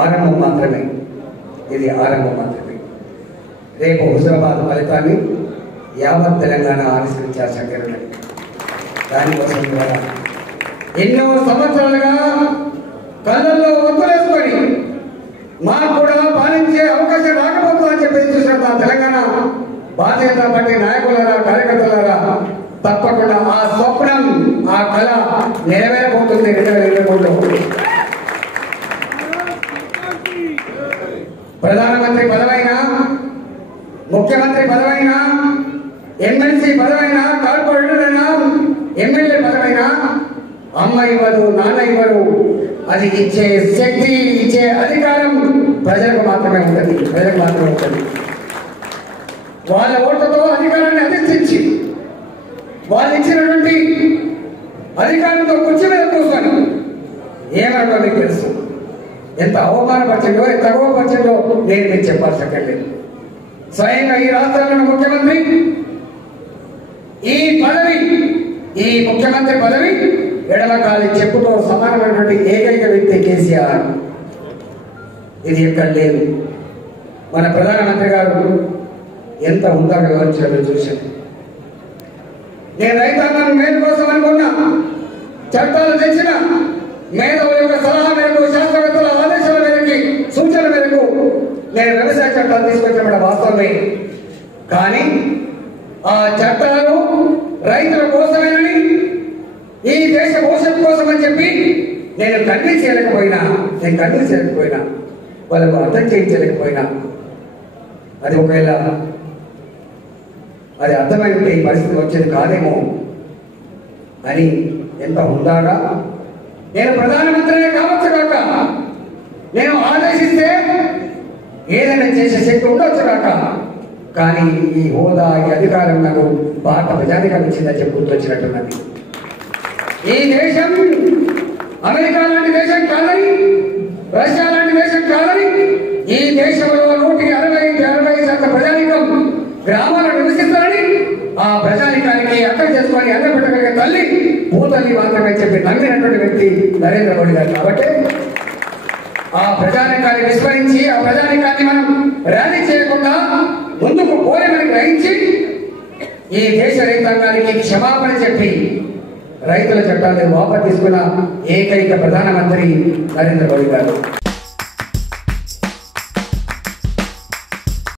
ఆరంభం మాత్రమే, ఇది ఆరంభం మాత్రమే. రేపు హుజరాబాద్ ఫలితాన్ని యావత్ తెలంగాణ ఆవిష్కరించారు శంకరులని. దానికోసం కూడా ఎన్నో సంవత్సరాలుగా కళ్ళల్లో ఒత్తులేసుకొని మాకు కూడా పాలించే అవకాశం రాకపోతుందని చెప్పి చూసిన మా తెలంగాణ భారతీయ జనతా పార్టీ నాయకులారా, కార్యకర్తలారా, తప్పకుండా ఆ స్వప్నం, ఆ కళ నెరవేరబోతుంది 2023లో. ప్రధానమంత్రి పదవైనా, ముఖ్యమంత్రి పదవైనా, ఎమ్మెల్సీ పదవైనా, కార్పొరేటర్ అయినా, ఎమ్మెల్యే పదవైనా అమ్మ ఇవ్వరు, నాన్న ఇవ్వరు. అది ఇచ్చే శక్తి, ఇచ్చే అధికారం ప్రజలకు మాత్రమే ఉంటుంది, ప్రజలకు మాత్రమే ఉంటుంది. వాళ్ళ ఓట్లతో అధికారాన్ని అధిష్ఠించి వాళ్ళు ఇచ్చినటువంటి అధికారంతో కుర్చీ మీద కూర్చొని ఏమన్నా మీకు తెలుసు. ఎంత అవమానపరిచిందో, ఎంత అగౌరవపరిచిందో నేను మీకు చెప్పాల్సి అక్కర్లేదు. స్వయంగా ఈ రాష్ట్రంలో ముఖ్యమంత్రి ఈ ముఖ్యమంత్రి పదవి ఎడమకాలి చెప్పుతో సమానమైనటువంటి ఏకైక వ్యక్తి కేసీఆర్. ఇది ఎక్కడ లేదు. మన ప్రధానమంత్రి గారు ఎంత ఉందాక వివరించారో చూశాను. నేను రైతాంగం మేలు కోసం అనుకున్నా, చట్టాలు తెచ్చిన మేధావుల యొక్క సలహా మేరకు, శాస్త్రవేత్తల ఆదేశాల మేరకు, సూచనల మేరకు నేను వ్యవసాయ చట్టాలు తీసుకొచ్చిన వాస్తవమే. కానీ ఆ చట్టాలు రైతుల కోసమేనని, ఈ దేశ భవిష్యత్తు కోసం అని చెప్పి నేను కన్విన్స్ చేయలేకపోయినా, వాళ్ళకు అర్థం చేయించలేకపోయినా, అది ఒకవేళ అది అర్థమైతే ఈ పరిస్థితి వచ్చేది కాదేమో అని ఎంత హుందాగా నేను ప్రధానమంత్రినే కావచ్చు కాక, నేను ఆదేశిస్తే ఏదైనా చేసే శక్తి ఉండొచ్చు కాక, కానీ ఈ హోదా, ఈ అధికారం నాకు భారత ప్రజాధికారం ఇచ్చిందని చెప్పి గుర్తొచ్చినట్టున్నది. ఈ దేశం అమెరికా లాంటి దేశం కాదని, రష్యా లాంటి దేశం కాదని, ఈ దేశంలో 160% ప్రజానికం గ్రామాలను నివసిస్తారని, ఆ ప్రజానికానికి అక్కడ చేసుకొని అన్నం పెట్టగలిగే తల్లి భూతల్లి మాత్రమే చెప్పి నమ్మినటువంటి వ్యక్తి నరేంద్ర మోడీ గారు. కాబట్టి ఆ ప్రజానికాన్ని విస్మరించి, ఆ ప్రజానికాన్ని మనం ర్యాలీ చేయకుండా ముందుకు పోలేమని గ్రహించి ఈ దేశ రైతాంగానికి క్షమాపణ చెప్పి రైతుల చట్టాలను వాపసు తీసుకున్న ఏకైక ప్రధానమంత్రి నరేంద్ర మోడీ గారు.